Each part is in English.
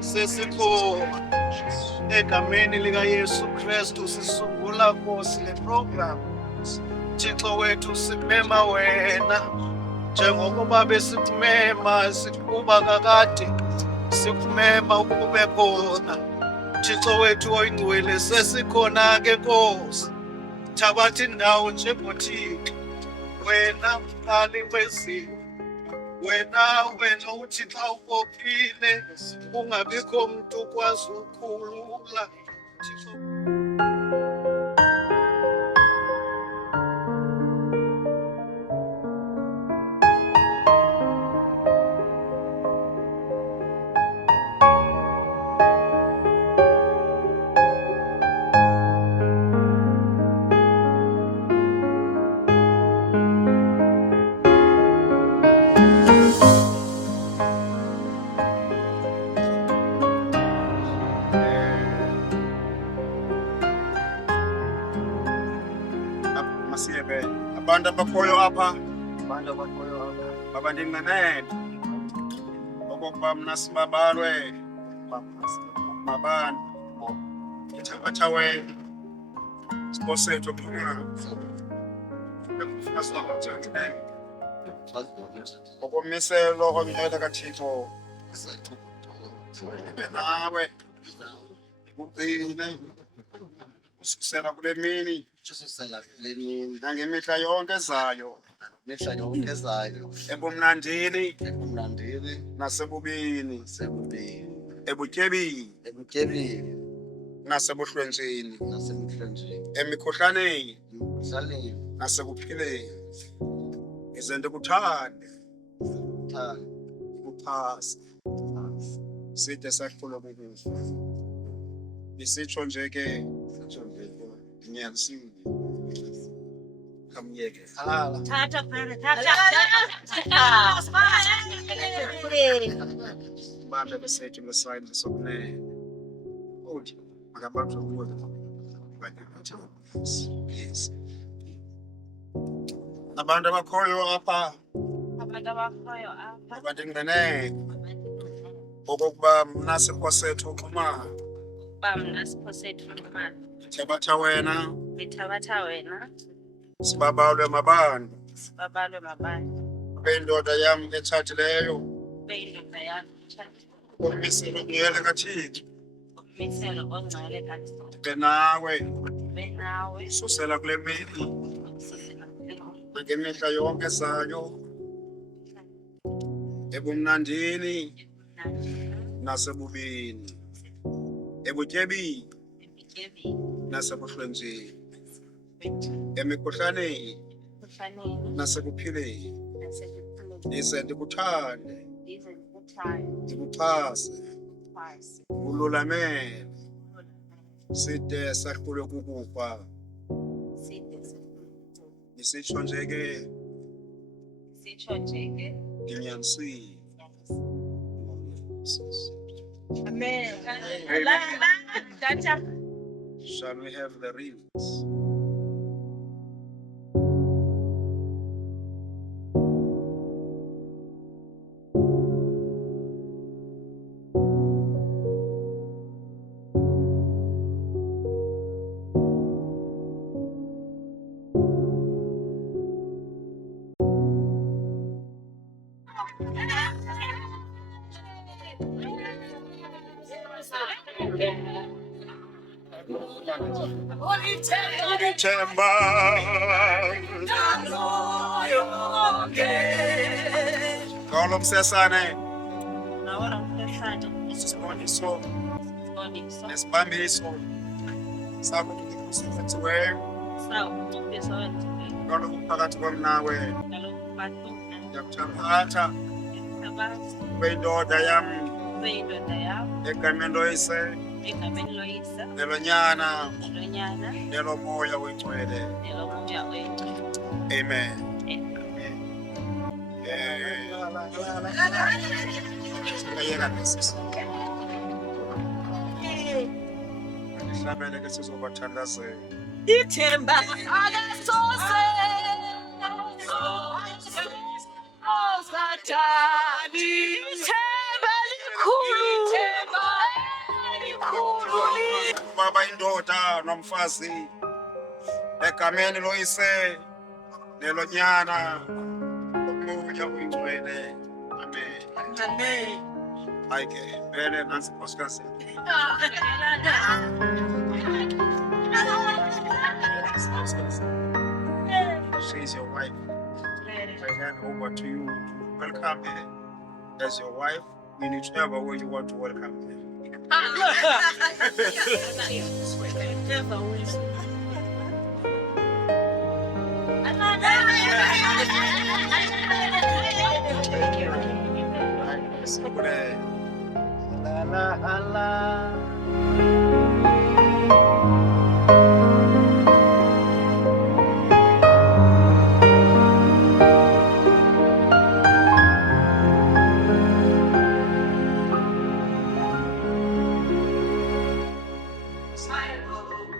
Sesikhona egameni lika Yesu Kristu sisungula Nkosi le program. Thixo wethu sikumema wena njengokuba besikumema siqhuba kakade sikumema ukube khona. Thixo wethu oyingcwele sesikhona ke Nkosi, thabatha indawo njengoThixo, wena mqali wezinto. Wena uthi xa ubophile kungabikho mntu ukwazi ukhulula. Thixo masiyebe abantu abakhoyo apha babandinqenele okokuba mna sibabalwe mabani ithabatha wena sipho sethu okomiselo omnceda kaThixo ibe nawe ikuqine ususela kule mini nangemihla yonke ezayo ebumnandini nasebubini ebutyebini nasebuhlwentsini emikhuhlaneni nasekuphileni ize ndikuthande ukuxhasa side sahlulobekile bisitsho nje ke ngiyanisile kamyeke Tata. bambe besethu lesayini sokunene uthi makabantu kuwe yes abantu abakhoyo apha abandinqenele okokuba mna sipho sethu uxhumana bamna siphosethu imali Thabatha wena, lithabatha wena sibabalwe mabantu. sibabalwe mabani Bendoda yam etshatileyo, beyindoda yakho tshati umiselo ngiyele kaThixo. umiselo ongcwele kathi Benawe, benawe susela kule mini, ususela nangemihla yonke ezayo, ebumnandini nasebubini, ebutyebini emityebini nasebuhlwemzini, emikhuhlaneni kufanele nasekuphileni. nasekuphileni Ndize ndikuthande, ndize ndikuthande ndikuxhase, phasi ululamele, side sahlulwe kukufa. side sikhulu Ndisitsho nje ke, sitsho nje ke ndinyanisile. amen Shall we have the readings? Ulithemba Ngolo msesane, nawona mfeshane isiboniso siboniso nesibambiso sakho kusethiweyo sawuqophiso wenziweyo ngolo phakathi kwam nawe. ngalokhu batuna Ndiyakuthabatha abazi kwindoda yam beyindoda yakho egameni loyise egameni loyisa nelonyana nelonyana nelomoya oyingcwele. nelomoya oyingcwele Amen. Ayeka nesisi. Ndihlabele ke sizobathandazela. ithemba akasose Sathani ithemba likhulu Baba indoda nomfazi egameni loyise nelonyana lomoya oyingcwele. Amen. Amen. Hayi ke vele nansi nkosikazi. She is your wife. I hand over to you to welcome her as your wife in whichever way you want to welcome her. Hala, hala.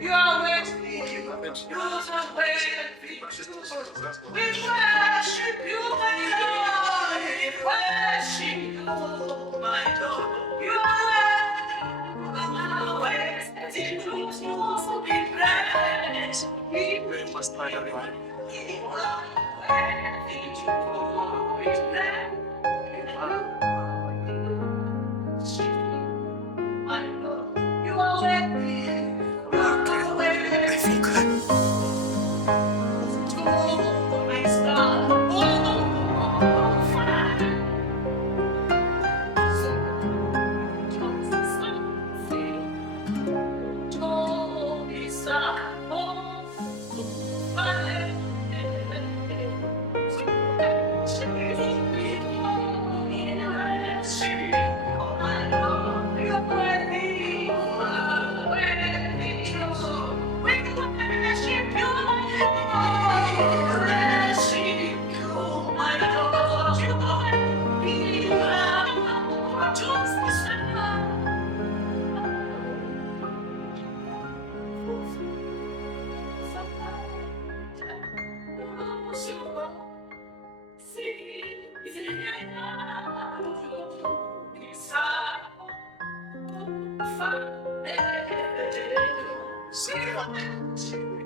You are with me. You are with me. We worship you, my Lord. We worship you, my Lord. You are waiting to be praised. We must find a way. You are waiting to be praised. My Lord, you are with me. You are with me. Oh, my star. Oh, fire. Sira.